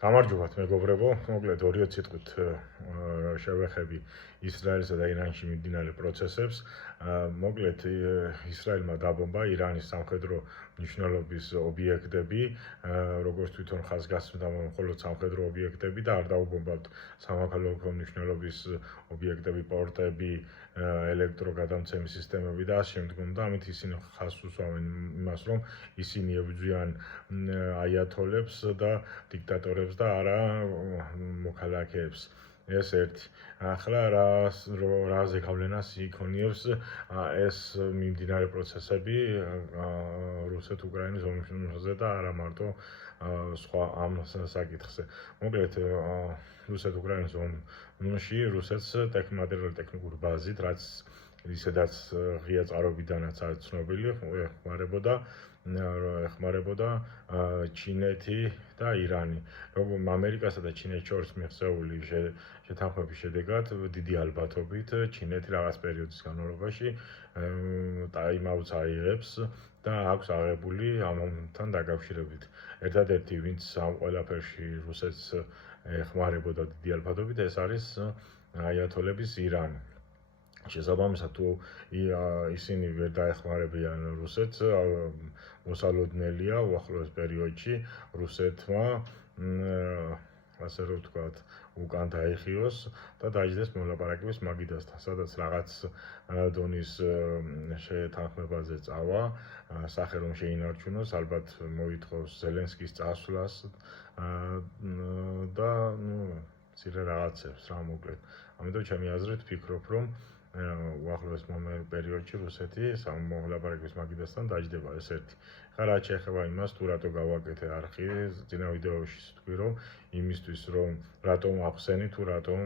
გამარჯობათ მეგობრებო, მოკლედ 2 სიტყვით შევეხები ისრაელსა და ირანში მიმდინარე პროცესებს. მოკლედ ისრაელმა დაბომბა ირანის სამხედრო მნიშვნელობის ობიექტები, როგორც თვითონ ხაზგასმდა, მხოლოდ სამხედრო ობიექტები და არ დაუბომბავთ სამოქალაქო მნიშვნელობის ობიექტები, პორტები, ელექტროგადამცემის სისტემები და ასე შემდგომ და ამით ისინი ხაზს უსვამენ იმას, რომ ისინი ებრძვიან აიათოლებს და დიქტატორებს და არა მოქალაქეებს. ეს ერთი. ახლა რაზე გავლენას იქონიებს ეს მიმდინარე პროცესები რუსეთ-უკრაინის ომზე და არა მარტო სხვა ამ საკითხზე. მოკლედ რუსეთ-უკრაინის ომში რუსეთს მატერიალურ-ტექნიკური ბაზით, რაც ისედაც ღია წყაროებიდანაც არის ცნობილი, ეხმარებოდა ჩინეთი და ირანი. რომ ამერიკასა და ჩინეთს შორის მიღწეული შეთანხმების შედეგად დიდი ალბათობით ჩინეთი რაღაც პერიოდის განმავლობაში ტაიმაუტს აიღებს და აქვს აღებული ამთან დაკავშირებით. ერთადერთი, ვინც ამ ყველაფერში რუსეთს ეხმარებოდა დიდი ალბათობით, ეს არის აიათოლების ირანი. შესაბამისად, თუ ისინი ვერ დაეხმარებიან რუსეთს, მოსალოდნელია უახლოეს პერიოდში რუსეთმა ასე რომ ვთქვათ, უკან დაიხიოს და დაიჯდეს მოლაპარაკების მაგიდასთან, სადაც რაღაც დონის შეთანხმებაზე წავა, სახე რომ შეინარჩუნოს, ალბათ მოითხოვს ზელენსკის წასვლას და მცირე რაღაცებს რა მოკლედ. ამიტომ ჩემი აზრით ვფიქრობ, რომ უახლოეს პერიოდში რუსეთი მოლაპარაკების მაგიდასთან დაჯდება, ეს ერთი. ხა რაც შეეხება იმას, თუ რატო გავაკეთე არხი, წინა ვიდეოში ვთქვი, რომ იმისთვის, რომ რატომ ახსენი, თუ რატომ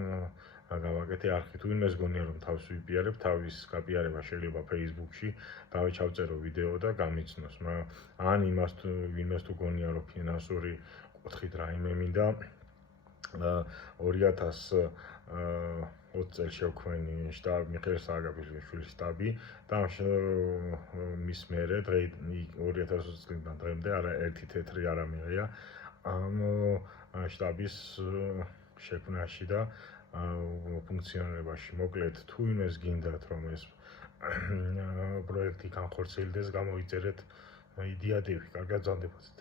გავაკეთე არხი, თუ იმას გონია, რომ თავს ვიპიარებ, თავის გაპიარება შეიძლება Facebook-ში დავეჩავწერო ვიდეო და გამიცნოს, ან იმას თუ გონია, რომ ფინანსური კუთხით რაიმე მინდა 2020 წელს შევქმენი შტაბი, მიხეილ სააკაშვილის შტაბი და მის მერე 2020 წლიდან დღემდე ერთი თეთრი არ ამიღია ამ შტაბის შექმნაში და ფუნქციონირებაში. მოკლედ, თუ იმას გინდათ, რომ ეს პროექტი განხორციელდეს, გამოიწერეთ იდეატივი, კარგად გრძანდებოდეთ.